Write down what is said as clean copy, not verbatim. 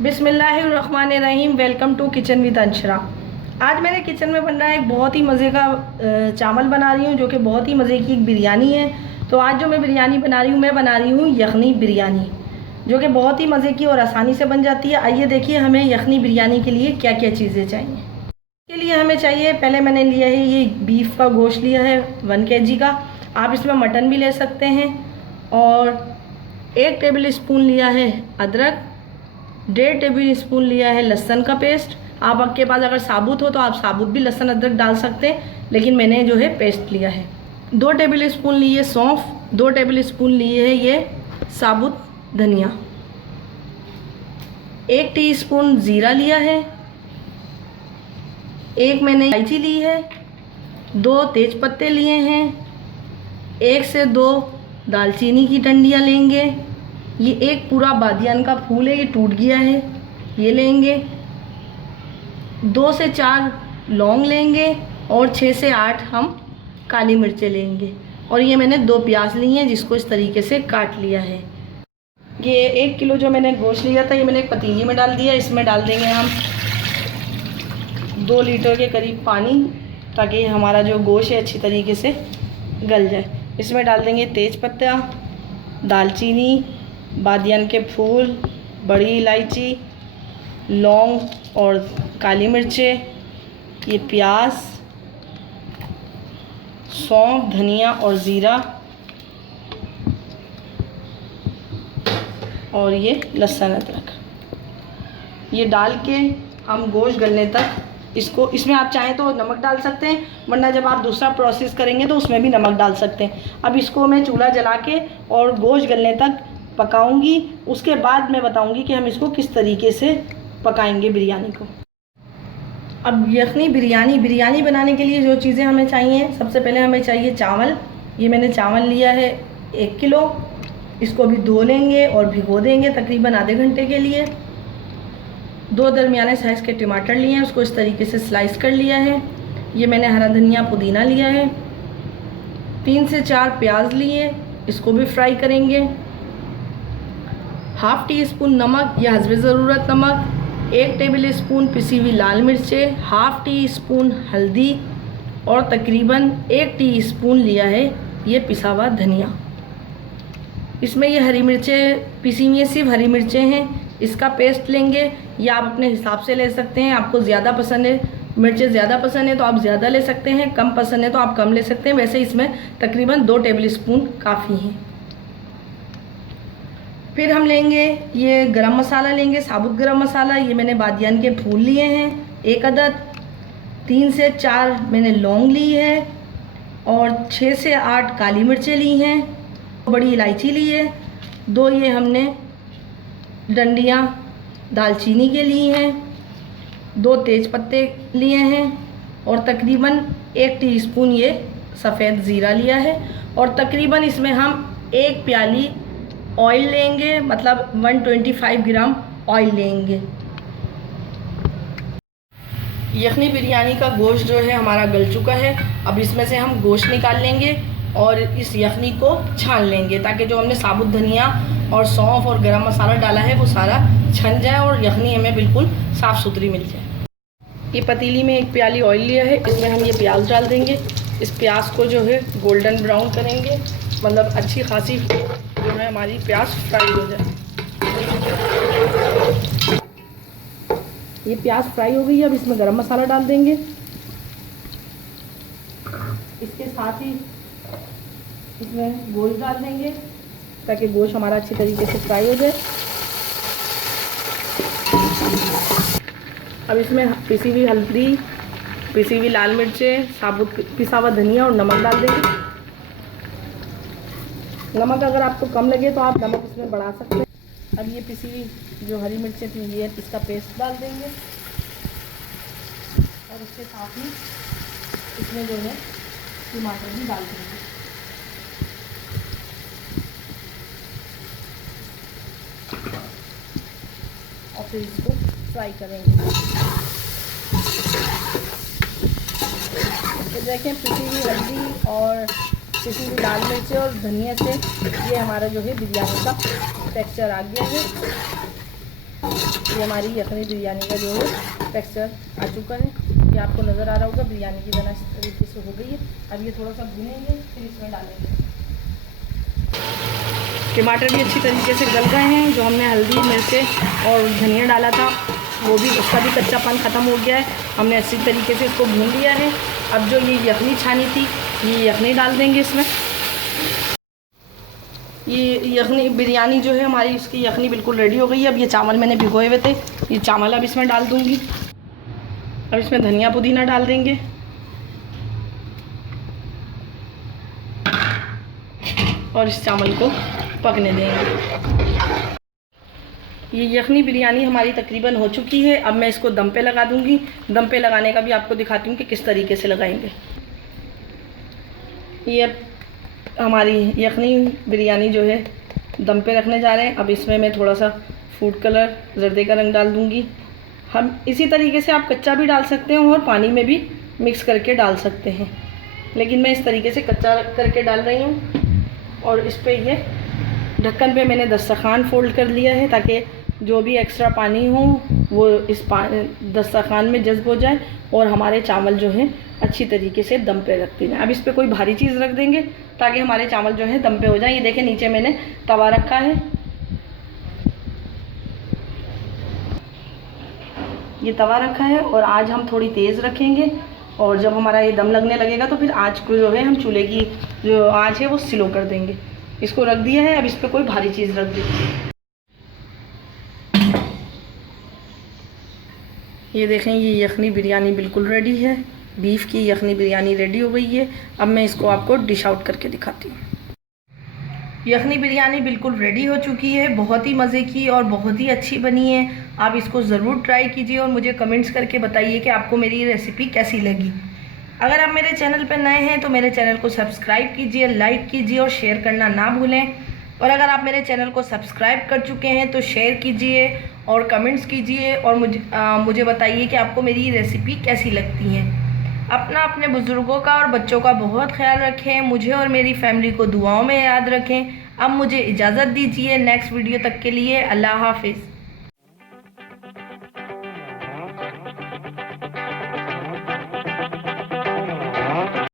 बिस्मिल्लाहिर्रहमानिर्रहीम। Welcome to kitchen with Anshara. आज मेरे किचन में बन रहा है एक बहुत ही मज़े का चावल बना रही हूँ, जो कि बहुत ही मज़े की एक बिरयानी है। तो आज जो मैं बिरयानी बना रही हूँ, मैं बना रही हूँ यखनी बिरयानी, जो कि बहुत ही मज़े की और आसानी से बन जाती है। आइए देखिए हमें यखनी बिरयानी के लिए क्या क्या चीज़ें चाहिए। इसके लिए हमें चाहिए, पहले मैंने लिया है ये बीफ का गोश्त लिया है 1 kg का। आप इसमें मटन भी ले सकते हैं। और 1 टेबल स्पून लिया है अदरक, 1.5 टेबल स्पून लिया है लहसुन का पेस्ट। आपके पास अगर साबुत हो तो आप साबुत भी लहसुन अदरक डाल सकते हैं, लेकिन मैंने जो है पेस्ट लिया है। 2 टेबल स्पून लिए सौंफ, 2 टेबल स्पून लिए है ये साबुत धनिया, 1 टीस्पून ज़ीरा लिया है, 1 मैंने इलायची ली है, 2 तेज पत्ते लिए हैं, 1 से 2 दालचीनी की डंडियाँ लेंगे। ये एक पूरा बादियान का फूल है, ये टूट गया है, ये लेंगे। 2 से 4 लौंग लेंगे और 6 से 8 हम काली मिर्चें लेंगे। और ये मैंने 2 प्याज लिए हैं, जिसको इस तरीके से काट लिया है। ये 1 किलो जो मैंने गोश्त लिया था, ये मैंने एक पतीली में डाल दिया। इसमें डाल देंगे हम 2 लीटर के करीब पानी, ताकि हमारा जो गोश्त है अच्छी तरीके से गल जाए। इसमें डाल देंगे तेज पत्ता, दालचीनी, बादियान के फूल, बड़ी इलायची, लौंग और काली मिर्चें, ये प्याज, सौंफ, धनिया और ज़ीरा, और ये लहसुन अदरक। ये डाल के हम गोश्त गलने तक इसमें आप चाहें तो नमक डाल सकते हैं, वरना जब आप दूसरा प्रोसेस करेंगे तो उसमें भी नमक डाल सकते हैं। अब इसको मैं चूल्हा जला के और गोश्त गलने तक पकाऊंगी। उसके बाद मैं बताऊंगी कि हम इसको किस तरीके से पकाएंगे बिरयानी को। अब यखनी बिरयानी बनाने के लिए जो चीज़ें हमें चाहिए, सबसे पहले हमें चाहिए चावल। ये मैंने चावल लिया है 1 किलो। इसको भी धो लेंगे और भिगो देंगे तकरीबन आधे घंटे के लिए। 2 दरमियाने साइज़ के टमाटर लिए हैं, उसको इस तरीके से स्लाइस कर लिया है। ये मैंने हरा धनिया पुदीना लिया है। 3 से 4 प्याज लिए, इसको भी फ्राई करेंगे। 1/2 टीस्पून नमक या हस्बे ज़रूरत नमक, 1 टेबल स्पून पिसी हुई लाल मिर्चें, 1/2 टीस्पून हल्दी और तकरीबन 1 टीस्पून लिया है ये पिसा हुआ धनिया। इसमें ये हरी मिर्चें पिसी हुई हैं, सिर्फ हरी मिर्चें हैं। इसका पेस्ट लेंगे, या आप अपने हिसाब से ले सकते हैं। आपको ज़्यादा पसंद है, मिर्चें ज़्यादा पसंद है तो आप ज़्यादा ले सकते हैं, कम पसंद है तो आप कम ले सकते हैं। वैसे इसमें तकरीबन 2 टेबल स्पून काफ़ी हैं। फिर हम लेंगे ये गरम मसाला लेंगे, साबुत गरम मसाला। ये मैंने बादियान के फूल लिए हैं 1 अदद, 3 से 4 मैंने लौंग ली है और 6 से 8 काली मिर्चें ली हैं, बड़ी इलायची ली है, 2 ये हमने डंडियाँ दालचीनी के लिए हैं, 2 तेज पत्ते लिए हैं और तकरीबन 1 टीस्पून ये सफ़ेद ज़ीरा लिया है। और तकरीबन इसमें हम 1 प्याली ऑयल लेंगे, मतलब 125 ग्राम ऑयल लेंगे। यखनी बिरयानी का गोश्त जो है हमारा गल चुका है। अब इसमें से हम गोश्त निकाल लेंगे और इस यखनी को छान लेंगे, ताकि जो हमने साबुत धनिया और सौंफ और गरम मसाला डाला है वो सारा छन जाए और यखनी हमें बिल्कुल साफ़ सुथरी मिल जाए। ये पतीली में 1 प्याली ऑयल लिया है, इसमें हम ये प्याज डाल देंगे। इस प्याज को जो है गोल्डन ब्राउन करेंगे, मतलब अच्छी खासी जो है हमारी प्याज फ्राई हो जाए। ये प्याज फ्राई हो गई है। अब इसमें गरम मसाला डाल देंगे, इसके साथ ही इसमें गोश्त डाल देंगे, ताकि गोश्त हमारा अच्छी तरीके से फ्राई हो जाए। अब इसमें पिसी हुई हल्दी, पिसी हुई लाल मिर्चें, साबुत पिसा हुआ धनिया और नमक डाल देंगे। नमक अगर आपको कम लगे तो आप नमक इसमें बढ़ा सकते हैं। अब ये पिसी हुई जो हरी मिर्चें थी ये इसका पेस्ट डाल देंगे और उसके साथ ही इसमें जो है टमाटर भी डाल देंगे। और फिर इसको फ्राई करेंगे। तो देखें पिसी हुई हल्दी और पिसी हुई लाल मिर्च और धनिया से ये हमारा जो है बिरयानी का टेक्सचर आ गया है। ये हमारी यखनी बिरयानी का जो है टेक्सचर आ चुका है, ये आपको नज़र आ रहा होगा। बिरयानी की बना इस तरीके से हो गई है। अब ये थोड़ा सा भूनेंगे, फिर इसमें डालेंगे। टमाटर भी अच्छी तरीके से गल गए हैं। जो हमने हल्दी, मिर्चें और धनिया डाला था वो भी, उसका भी कच्चापन ख़त्म हो गया है। हमने अच्छी तरीके से इसको भून लिया है। अब जो ये यखनी छानी थी, ये यखनी डाल देंगे इसमें। ये यखनी बिरयानी जो है हमारी, इसकी यखनी बिल्कुल रेडी हो गई है। अब ये चावल मैंने भिगोए हुए थे, ये चावल अब इसमें डाल दूँगी। अब इसमें धनिया पुदीना डाल देंगे और इस चावल को पकने देंगे। ये यखनी बिरयानी हमारी तकरीबन हो चुकी है। अब मैं इसको दम पे लगा दूंगी। दम पे लगाने का भी आपको दिखाती हूँ कि किस तरीके से लगाएंगे। ये हमारी यखनी बिरयानी जो है दम पे रखने जा रहे हैं। अब इसमें मैं थोड़ा सा फूड कलर, जर्दे का रंग डाल दूँगी। हम इसी तरीके से आप कच्चा भी डाल सकते हैं और पानी में भी मिक्स करके डाल सकते हैं, लेकिन मैं इस तरीके से कच्चा करके डाल रही हूँ। और इस पे ये ढक्कन पे मैंने दस्तरखान फोल्ड कर लिया है, ताकि जो भी एक्स्ट्रा पानी हो वो इस दस्तरखान में जज्ब हो जाए और हमारे चावल जो हैं अच्छी तरीके से दम पे रखते हैं। अब इस पे कोई भारी चीज़ रख देंगे ताकि हमारे चावल जो है दम पे हो जाए। ये देखें, नीचे मैंने तवा रखा है, ये तवा रखा है और आज हम थोड़ी तेज़ रखेंगे। और जब हमारा ये दम लगने लगेगा तो फिर आँच को जो है हम चूल्हे की जो आँच है वो स्लो कर देंगे। इसको रख दिया है। अब इस पर कोई भारी चीज़ रख दीजिए। ये देखें, ये यखनी बिरयानी बिल्कुल रेडी है। बीफ की यखनी बिरयानी रेडी हो गई है। अब मैं इसको आपको डिश आउट करके दिखाती हूँ। यखनी बिरयानी बिल्कुल रेडी हो चुकी है। बहुत ही मज़े की और बहुत ही अच्छी बनी है। आप इसको ज़रूर ट्राई कीजिए और मुझे कमेंट्स करके बताइए कि आपको मेरी ये रेसिपी कैसी लगी। अगर आप मेरे चैनल पर नए हैं तो मेरे चैनल को सब्सक्राइब कीजिए, लाइक कीजिए और शेयर करना ना भूलें। और अगर आप मेरे चैनल को सब्सक्राइब कर चुके हैं तो शेयर कीजिए और कमेंट्स कीजिए और मुझे बताइए कि आपको मेरी रेसिपी कैसी लगती है। अपने बुज़ुर्गों का और बच्चों का बहुत ख्याल रखें। मुझे और मेरी फैमिली को दुआओं में याद रखें। अब मुझे इजाज़त दीजिए। नेक्स्ट वीडियो तक के लिए अल्लाह हाफिज़।